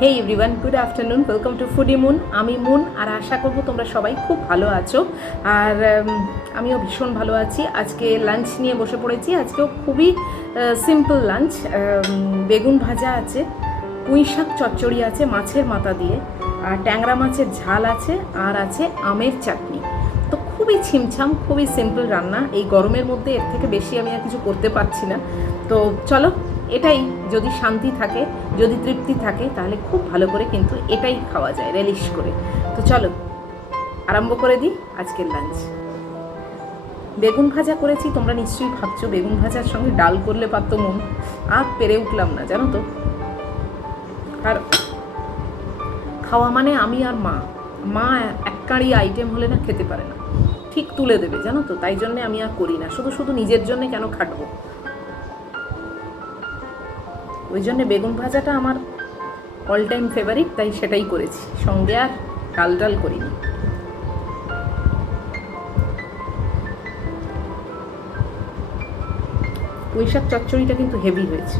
Hey everyone, good afternoon, welcome to foodie moon. আমি Moon, আর আশা করব তোমরা সবাই খুব ভালো আছো। আর আমিও ভীষণ ভালো আছি। আজকে লাঞ্চ নিয়ে বসে পড়েছি। আজকেও খুবই সিম্পল লাঞ্চ। বেগুন ভাজা আছে, পুঁইশাক চচ্চড়ি আছে মাছের মাথা দিয়ে, আর ট্যাংরা মাছের ঝাল আছে, আর আছে আমের চাটনি। তো খুবই ছিমছাম, খুবই সিম্পল রান্না। এই গরমের মধ্যে এর থেকে বেশি আমি আর কিছু করতে পারছি না। তো চলো, এটাই যদি শান্তি থাকে, যদি তৃপ্তি থাকে, তাহলে খুব ভালো করে কিন্তু এটাই খাওয়া যায় রেলিশ করে। তো চলো আরম্ভ করে দিই আজকের লাঞ্চ। বেগুন ভাজা করেছি। তোমরা নিশ্চয়ই ভাবছো বেগুন ভাজার সঙ্গে ডাল করলে পারতো মন, আর পেরে উঠলাম না জানো তো। আর খাওয়া মানে আমি আর মা এক কাঁড়ি আইটেম হলে না খেতে পারে না, ঠিক তুলে দেবে জানো তো। তাই জন্যে আমি আর করি না, শুধু শুধু নিজের জন্যে কেন খাটবো। ওই জন্যে বেগুন ভাজাটা আমার অল টাইম ফেভারিট, তাই সেটাই করেছি, সঙ্গে আর ডাল করিনি। পুঁইশাক চচ্চড়িটা কিন্তু হেভি হয়েছে।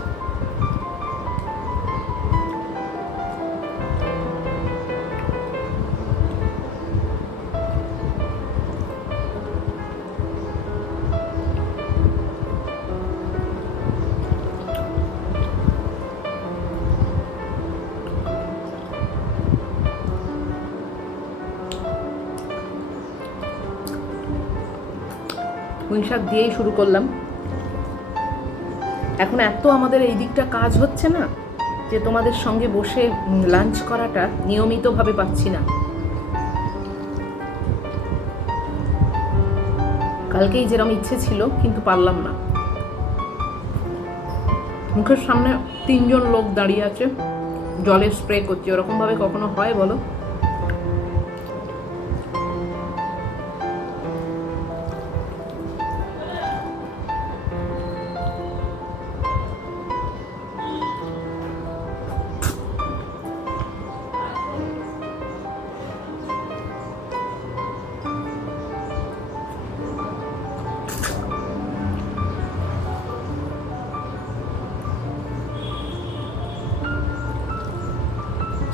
পুঁইশাক দিয়েই শুরু করলাম। এখন এত আমাদের এই দিকটা কাজ হচ্ছে না যে তোমাদের সঙ্গে বসে লাঞ্চ করাটা নিয়মিতভাবে পাচ্ছি না। কালকেই যেরকম ইচ্ছে ছিল, কিন্তু পারলাম না। মুখের সামনে 3জন লোক দাঁড়িয়ে আছে, জলের স্প্রে করছে। ওরকমভাবে কখনো হয় বলো?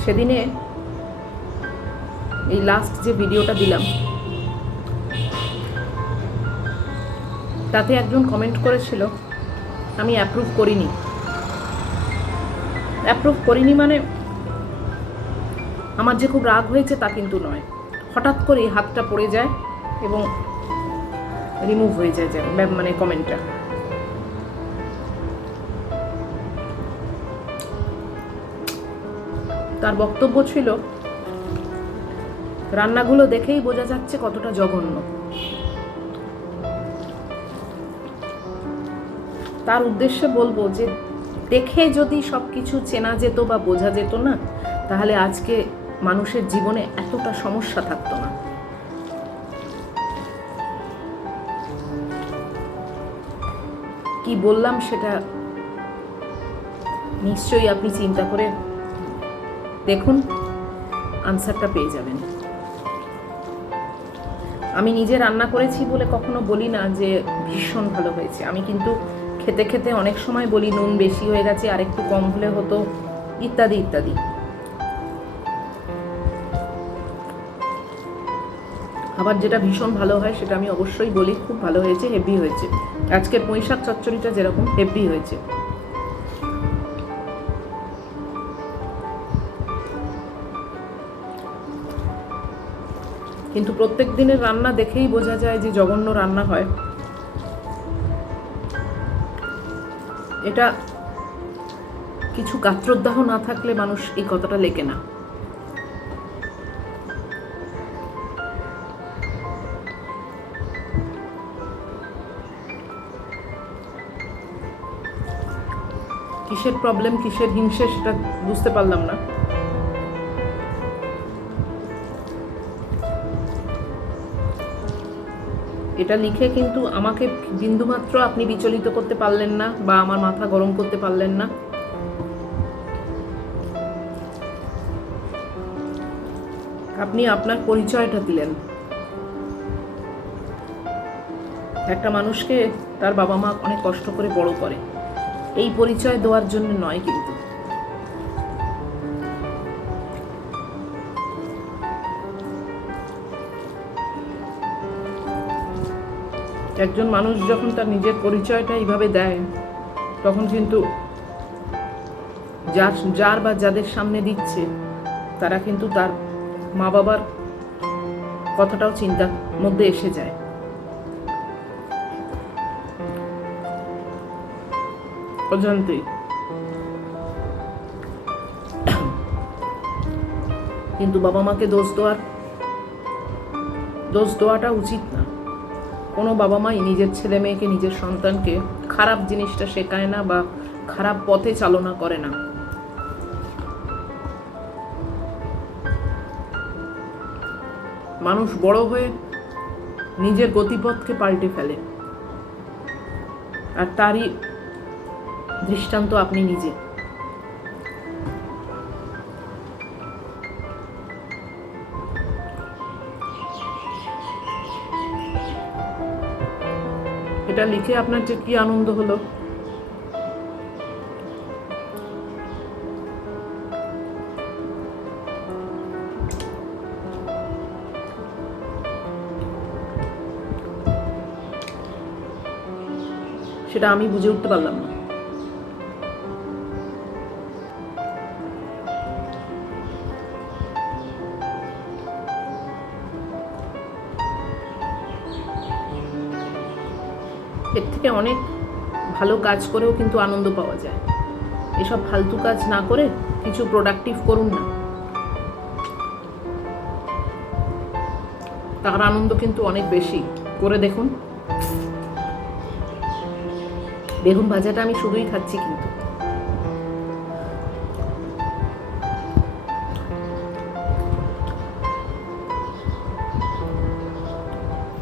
সেদিনে এই লাস্ট যে ভিডিওটা দিলাম, তাতে একজন কমেন্ট করেছিল আমি অ্যাপ্রুভ করিনি। মানে আমার যে খুব রাগ হয়েছে তা কিন্তু নয়, হঠাৎ করে হাতটা পড়ে যায় এবং রিমুভ হয়ে যায় মানে কমেন্টটা। তার বক্তব্য ছিল রান্নাগুলো দেখেই বোঝা যাচ্ছে কতটা জঘন্য। তার উদ্দেশ্যে বলবো যে দেখে যদি সব কিছু চেনা যেত বা বোঝা যেত না, তাহলে আজকে মানুষের জীবনে এতটা সমস্যা থাকতো না। কি বললাম সেটা নিশ্চয়ই আপনি চিন্তা করে দেখুন, আনসারটা পেয়ে যাবেন। আমি নিজে রান্না করেছি বলে কখনো বলি না যে ভীষণ ভালো হয়েছে। আমি কিন্তু খেতে খেতে অনেক সময় বলি নুন বেশি হয়ে গেছে, আর একটু কম হলে হতো, ইত্যাদি ইত্যাদি। আবার যেটা ভীষণ ভালো হয় সেটা আমি অবশ্যই বলি খুব ভালো হয়েছে, হেভি হয়েছে। আজকের পুঁইশাক চচ্চড়িটা যেরকম হেভি হয়েছে। কিন্তু প্রত্যেক দিনের রান্না দেখেই বোঝা যায় যে জঘন্য রান্না হয়। এটা কিছু গাত্রদাহ না থাকলে মানুষ এই কথাটা লেখে না। কিসের প্রবলেম, কিসের হিংসে, সেটা বুঝতে পারলাম না। এটা লিখে কিন্তু আমাকে বিন্দুমাত্র আপনি বিচলিত করতে পারলেন না, বা আমার মাথা গরম করতে পারলেন না। আপনি আপনার পরিচয়টা দিলেন। একটা মানুষকে তার বাবা মা অনেক কষ্ট করে বড় করে, এই পরিচয় দেওয়ার জন্য নয়। কিন্তু একজন মানুষ যখন তার নিজের পরিচয়টা এইভাবে দেয় তখন কিন্তু যার বা যাদের সামনে দিচ্ছে তারা কিন্তু তার মা বাবার কথাটাও চিন্তার মধ্যে এসে যায়। অজান্তেই। কিন্তু বাবা মাকে দোষ দেওয়াটা উচিত না। কোনো বাবা মাই নিজের ছেলে মেয়েকে, নিজের সন্তানকে খারাপ জিনিসটা শেখায় না বা খারাপ পথে চালনা করে না। মানুষ বড় হয়ে নিজের গতিপথকে পাল্টে ফেলে, আর তারই দৃষ্টান্ত আপনি নিজে। এটা লিখে আপনার যে কি আনন্দ হলো, সেটা আমি বুঝে উঠতে পারলাম না। এর থেকে অনেক ভালো কাজ করেও কিন্তু আনন্দ পাওয়া যায়। এসব ফালতু কাজ না করে কিছু প্রোডাক্টিভ করুন না, তার আনন্দ কিন্তু অনেক বেশি। করে দেখুন। বেগুন ভাজাটা আমি শুধুই খাচ্ছি, কিন্তু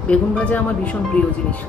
বেগুন ভাজা আমার ভীষণ প্রিয় জিনিস।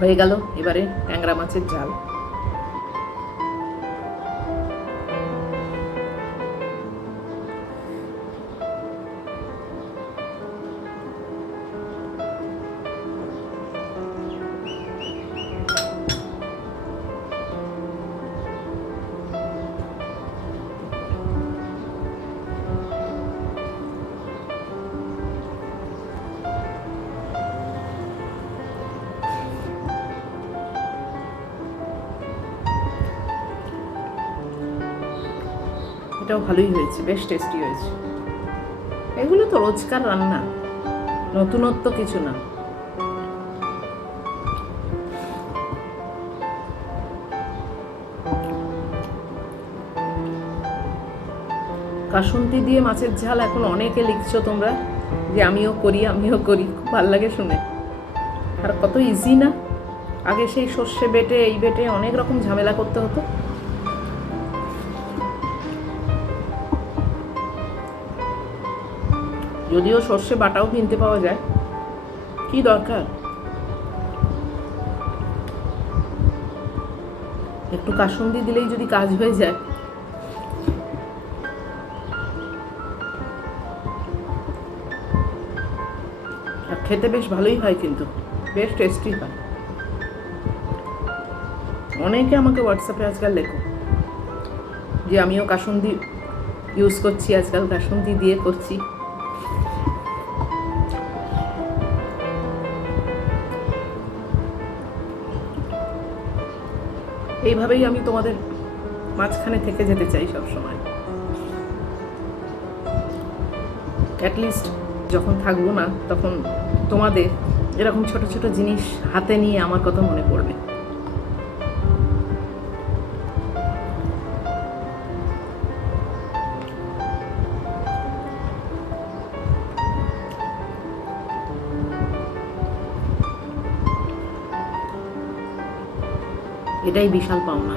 হয়ে গেল এবারে ট্যাংরা মাছের ঝাল। এটাও ভালোই হয়েছে, বেশ টেস্টি হয়েছে। এগুলো তো রোজকার রান্না, নতুনত্ব কিছু না। কাসুন্দি দিয়ে মাছের ঝাল এখন অনেকে লিখছো তোমরা যে আমিও করি। খুব ভালো লাগে শুনে। আর কত ইজি না। আগে সেই সর্ষে বেটে এই বেটে অনেক রকম ঝামেলা করতে হতো। যদিও সর্ষে বাটাও কিনতে পাওয়া যায়, কি দরকার। একটু কাসুন্দি দিলেই যদি কাজ হয়ে যায়। আর খেতে বেশ ভালোই হয়, কিন্তু বেশ টেস্টি হয়। অনেকে আমাকে হোয়াটসঅ্যাপে আজকাল লেখো যে আমিও কাসুন্দি ইউজ করছি, আজকাল কাসুন্দি দিয়ে করছি। এইভাবেই আমি তোমাদের মাঝখানে থেকে যেতে চাই সবসময়। অ্যাটলিস্ট যখন থাকবো না তখন তোমাদের এরকম ছোট ছোট জিনিস হাতে নিয়ে আমার কথা মনে পড়বে। এটাই বিশাল পাওনা।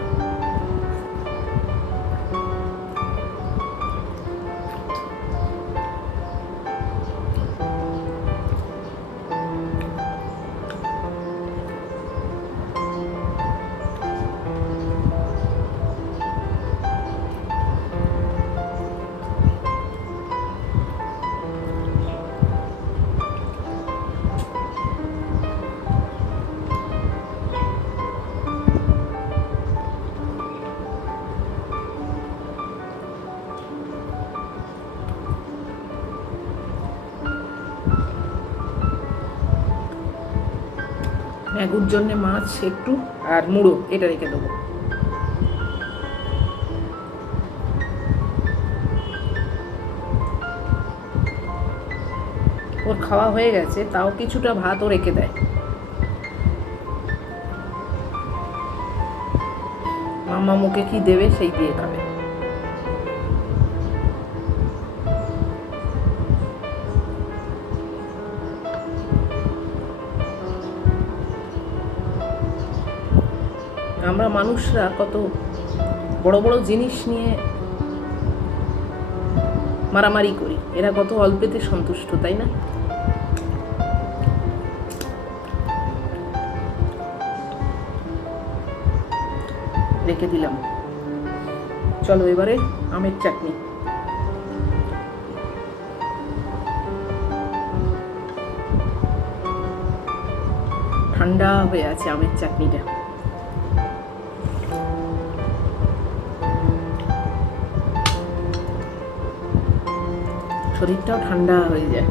ম্যাগুর জন্যে মাছ একটু আর মুড়ো এটা রেখে দেবো। ওর খাওয়া হয়ে গেছে, তাও কিছুটা ভাতও রেখে দেয়। মামা মুখে কি দেবে সেই দিয়ে খাবে। আমরা মানুষরা কত বড় বড় জিনিস নিয়ে মারামারি করি, এরা কত অল্পেতে সন্তুষ্ট, তাই না? রেখে দিলাম। চলো এবারে আমের চাটনি। ঠান্ডা হয়ে আছে আমের চাটনিটা। শরীরটাও ঠান্ডা হয়ে যায়।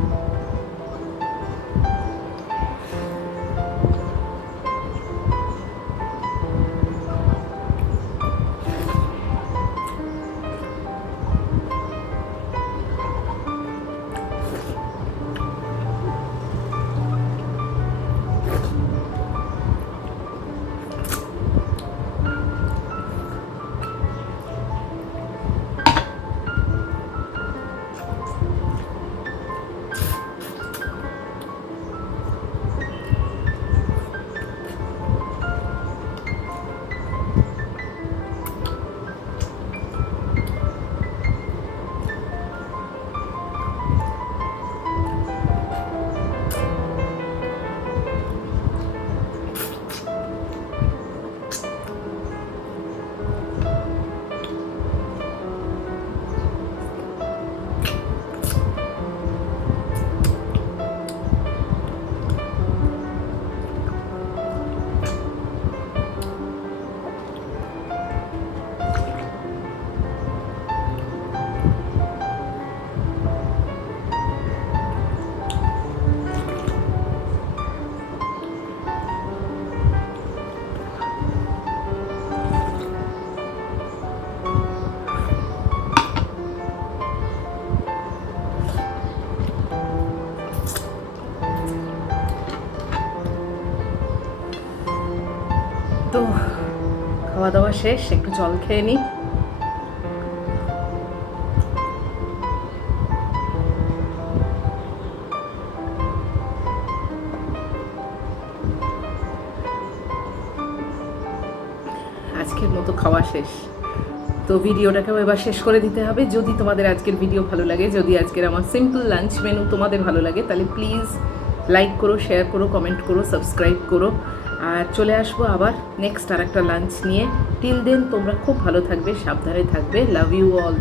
তো খাওয়া দাওয়া শেষ, একটু জল খেয়ে নিই। আজকের মতো খাওয়া শেষ, তো ভিডিওটাকেও এবার শেষ করে দিতে হবে। যদি তোমাদের আজকের ভিডিও ভালো লাগে, যদি আজকের আমার সিম্পল লাঞ্চ মেনু তোমাদের ভালো লাগে, তাহলে প্লিজ লাইক করো, শেয়ার করো, কমেন্ট করো, সাবস্ক্রাইব করো। আর চলে আসবো আবার নেক্সট আর একটা লাঞ্চ নিয়ে। টিল দেন তোমরা খুব ভালো থাকবে, সাবধানে থাকবে। Love you all.